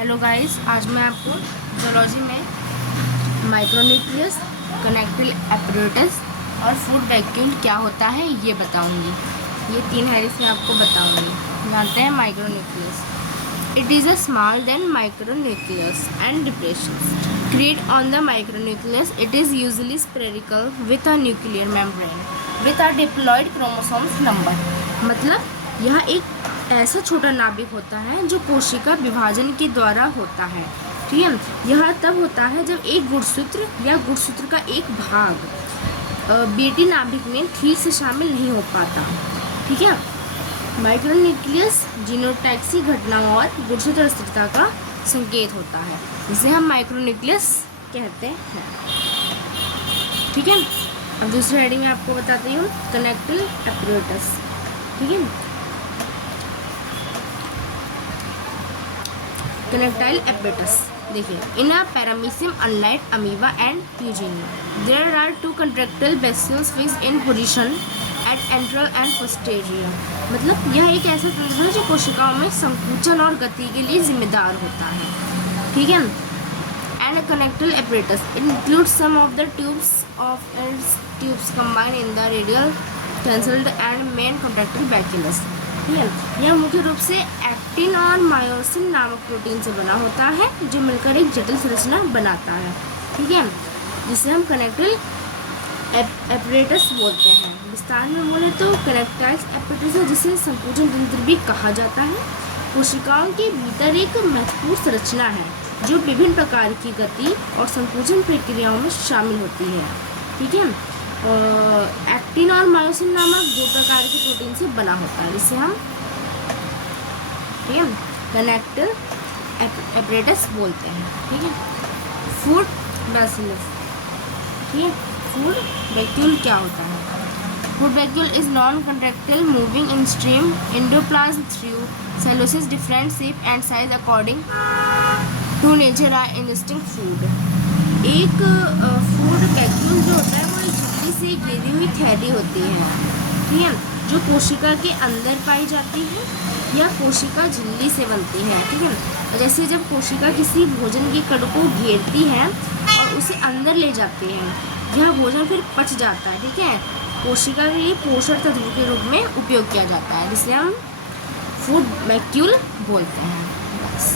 Hello guys, आज मैं आपको जूलॉजी में माइक्रोन्यूक्लियस, कनेक्टिव एपरेटस और फूड वैक्यूल क्या होता है ये बताऊंगी। ये तीन है इसमें आपको बताऊंगी। जानते हैं micronucleus. It is a small then micronucleus and depressions create on the micronucleus. It is usually spherical with a nuclear membrane with a diploid chromosomes number. मतलब यह एक ऐसा छोटा नाभिक होता है जो कोशिका विभाजन के द्वारा होता है। ठीक है, यह तब होता है जब एक गुणसूत्र या गुणसूत्र का एक भाग बेटी नाभिक में ठीक से शामिल नहीं हो पाता। ठीक है, माइक्रोन्यूक्लियस जीनोटैक्सी घटनाओं और गुणसूत्र अस्थिरता का संकेत होता है, जिसे हम माइक्रोन्यूक्लियस कहते हैं। ठीक है, अब दूसरी हेडिंग में आपको बताती हूँ कनेक्टिव एपरेटस। ठीक है, कनेक्टाइल एपरेटस देखिए, in a paramecium unlike amoeba and यूजीनिया there are two contractile vessels fixed in position at anterior and posterior. मतलब यह एक ऐसा तंत्र है जो कोशिकाओं में संकुचन और गति के लिए जिम्मेदार होता है। ठीक है, and connective apparatus include some of the tubes combined in the radial tensed and main contractile vacuoles. ठीक है, यह मुख्य रूप से एक्टिन और मायोसिन नामक प्रोटीन से बना होता है जो मिलकर एक जटिल संरचना बनाता है। ठीक है, जिसे हम कनेक्टिव एपरेटस बोलते हैं। विस्तार में बोले तो कनेक्टाइल एपरेटस है जिसे संकुचन तंत्र भी कहा जाता है। कोशिकाओं के भीतर एक महत्वपूर्ण संरचना है जो विभिन्न प्रकार की गति और संकुचन प्रक्रियाओं में शामिल होती है। ठीक है, एक्टिन और मायोसिन नामक दो प्रकार के प्रोटीन से बना होता है, जिसे हम ठीक है कनेक्टिव एपरेटस बोलते हैं। ठीक है, फूड बैसिलस। ठीक है, फूड वैक्यूल क्या होता है? Food vacuole is non contractile moving in stream endoplasm through cyclosis different shape and size according to nature are ingesting food. एक फूड वैक्यूल जो होता है वो एक झिल्ली से घेरी हुई थैली होती है। ठीक है, जो कोशिका के अंदर पाई जाती है या कोशिका झिल्ली से बनती है। ठीक है, जैसे जब कोशिका किसी भोजन के कण को घेरती है और उसे अंदर ले जाती है, यह भोजन फिर पच जाता है। ठीक है, कोशिका के लिए पोषण तत्व के रूप में उपयोग किया जाता है, जिसे हम फूड वैक्यूल बोलते हैं। बस।